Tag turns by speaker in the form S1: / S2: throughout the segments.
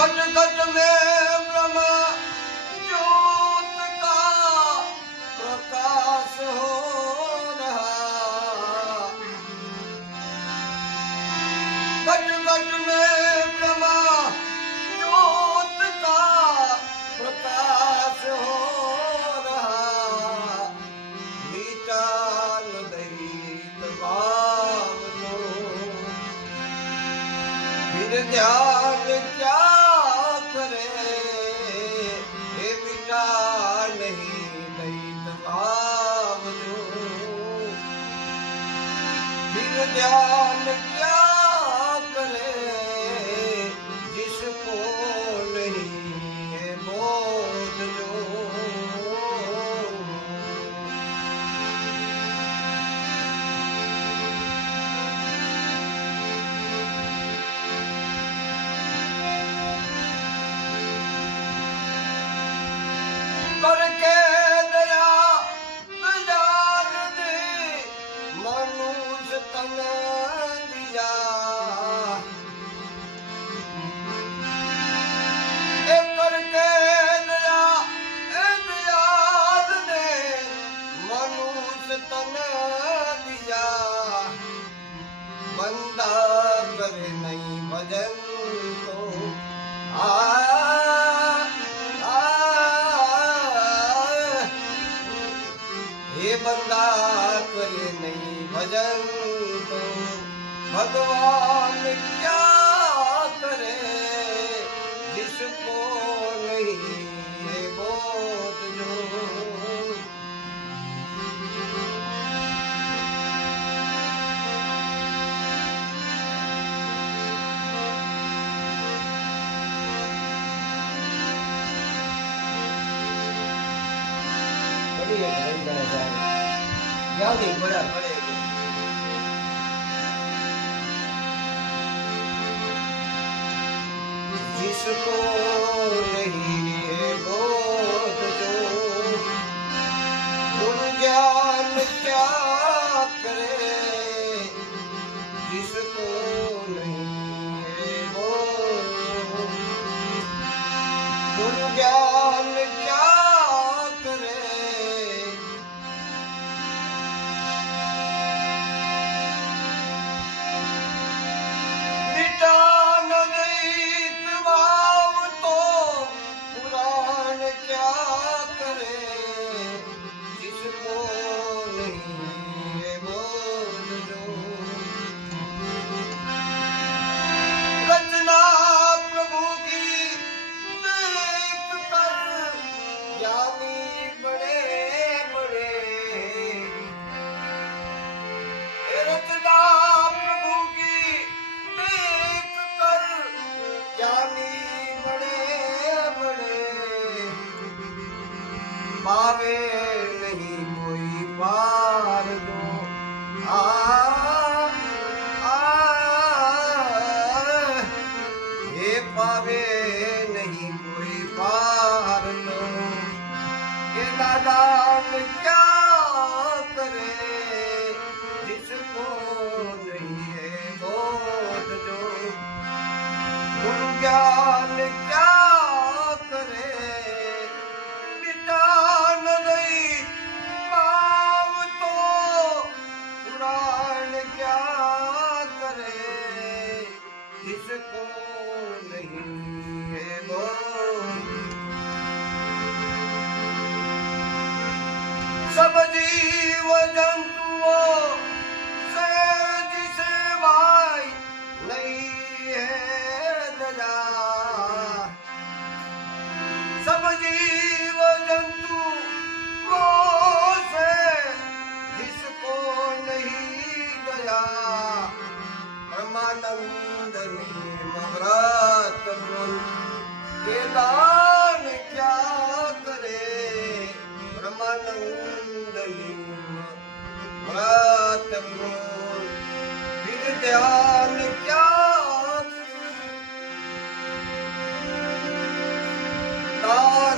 S1: घट घट में ब्रह्मा ज्योत का प्रकाश हो रहा घट घट में ब्रह्मा ज्योत का प्रकाश हो रहा मीटान दैत भाव तो फिर ध्यान करके दया दयाल ने मनुष्य તન દિયા એ કરકે દયા એ દયાલ ને મનુષ્ય તન દિયા બંદા કરે નહીં ભજન બંદા કરે નહીં ભજન તો. ભગવાન ક્યાં બધી એક હરિદ્વાર જાય. જાવથી બડા પડે जिसको नहीं જાની મળે મળે રચના પ્રભુ કી દેખ કર જાની મળે મળે મારે નહીં કોઈ પાર ગો પાવે નહીં કોઈ પાર ये दादा में क्या करे जिसको नहीं है बोध जो गुरु ज्ञान क्या करे मिटान नहीं पाव तो पुराण क्या करे जिसको नहीं है बोध सब जीव जंतुओं से जिसे भाई नहीं है दया सब जीव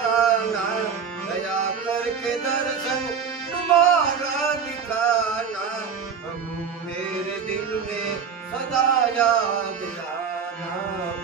S1: दिखाना दर्शन तुम्हारा दिखाना मेरे दिल में सदा याद आना